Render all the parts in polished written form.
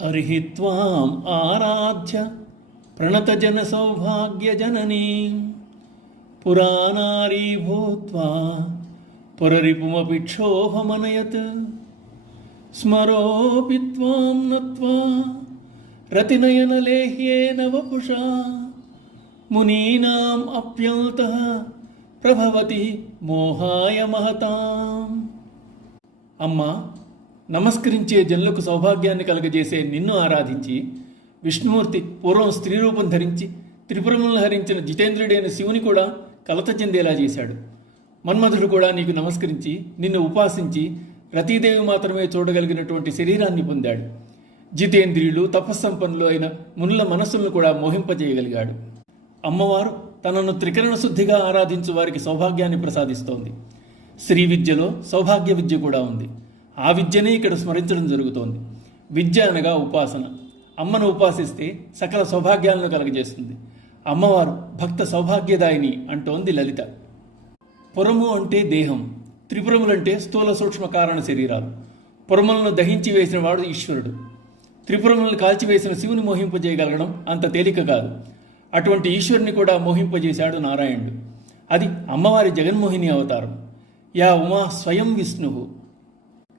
హరి త్వాం ఆరాధ్య ప్రణతజన సౌభాగ్యజననీ పురాణారీ భూత్వా పురరిపుమపి క్షోభమనయత్ స్మరోపి త్వాం నత్వా రతినయనలేహ్యేన వపుషా మునీనాం అప్యంతః ప్రభవతి మోహాయ మహతాం. అమ్మా, నమస్కరించే జనులకు సౌభాగ్యాన్ని కలుగజేసే నిన్ను ఆరాధించి విష్ణుమూర్తి పూర్వం స్త్రీ రూపం ధరించి త్రిపురములను హరించిన జితేంద్రుడైన శివుని కూడా కలత చెందేలా చేశాడు. మన్మధుడు కూడా నీకు నమస్కరించి నిన్ను ఉపాసించి రతీదేవి మాత్రమే చూడగలిగినటువంటి శరీరాన్ని పొందాడు. జితేంద్రియులు తపస్సంపన్నులు అయిన మునుల మనస్సులను కూడా మోహింపజేయగలిగాడు. అమ్మవారు తనను త్రికరణ శుద్ధిగా ఆరాధించు వారికి సౌభాగ్యాన్ని ప్రసాదిస్తోంది. శ్రీ విద్యలో సౌభాగ్య విద్య కూడా ఉంది. ఆ విద్యనే ఇక్కడ స్మరించడం జరుగుతోంది. విద్య అనగా ఉపాసన. అమ్మను ఉపాసిస్తే సకల సౌభాగ్యాలను కలగజేస్తుంది. అమ్మవారు భక్త సౌభాగ్యదాయిని అంటోంది లలిత. పురము అంటే దేహం, త్రిపురములంటే స్థూల సూక్ష్మ కారణ శరీరాలు. పురములను దహించి వేసిన వాడు ఈశ్వరుడు. త్రిపురములను కాల్చివేసిన శివుని మోహింపజేయగలగడం అంత తేలిక కాదు. అటువంటి ఈశ్వరుని కూడా మోహింపజేశాడు నారాయణుడు. అది అమ్మవారి జగన్మోహిని అవతారం. యా ఉమా స్వయం విష్ణువు.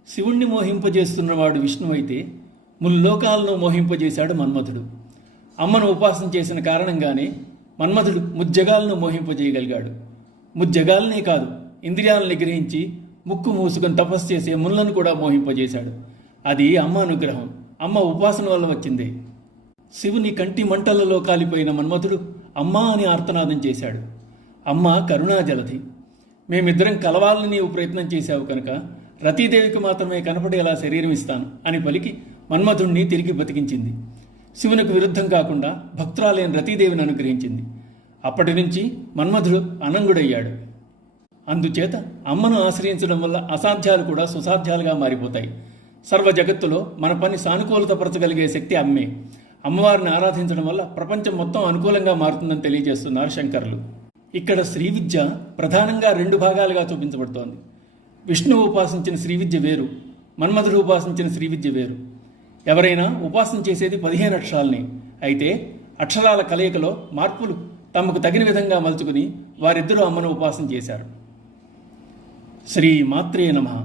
శివుణ్ణి మోహింపజేస్తున్నవాడు విష్ణువైతే ముల్లోకాలను మోహింపజేశాడు మన్మధుడు. అమ్మను ఉపాసన చేసిన కారణంగానే మన్మధుడు ముజ్జగాలను మోహింపజేయగలిగాడు. ముజ్జగాలనే కాదు, ఇంద్రియాలను నిగ్రహించి ముక్కు మూసుకొని తపస్సు చేసే మునులను కూడా మోహింపజేశాడు. అది అమ్మ అనుగ్రహం, అమ్మ ఉపాసన వల్ల వచ్చిందే. శివుని కంటి మంటలలో కాలిపోయిన మన్మధుడు అమ్మా అని ఆర్తనాదం చేశాడు. అమ్మ కరుణాజలధి. మేమిద్దరం కలవాలని నీవు ప్రయత్నం చేశావు కనుక రతీదేవికి మాత్రమే కనపడేలా శరీరం ఇస్తాను అని పలికి మన్మధుణ్ణి తిరిగి బతికించింది. శివునికి విరుద్ధం కాకుండా భక్తురాలైన రతీదేవిని అనుగ్రహించింది. అప్పటి నుంచి మన్మధుడు అనంగుడయ్యాడు. అందుచేత అమ్మను ఆశ్రయించడం వల్ల అసాధ్యాలు కూడా సుసాధ్యాలుగా మారిపోతాయి. సర్వ జగత్తులో మన పని సానుకూలతపరచగలిగే శక్తి అమ్మే. అమ్మవారిని ఆరాధించడం వల్ల ప్రపంచం మొత్తం అనుకూలంగా మారుతుందని తెలియజేస్తున్నారు శంకరులు. ఇక్కడ శ్రీ విద్య ప్రధానంగా 2 భాగాలుగా చూపించబడుతోంది. విష్ణువు ఉపాసించిన శ్రీ విద్య వేరు, మన్మధుడు ఉపాసించిన శ్రీ విద్య వేరు. ఎవరైనా ఉపాసన చేసేది 15 అక్షరాలని. అయితే అక్షరాల కలయికలో మార్పులు తమకు తగిన విధంగా మలుచుకుని వారిద్దరూ అమ్మను ఉపాసన చేశారు. శ్రీ మాత్రే నమః.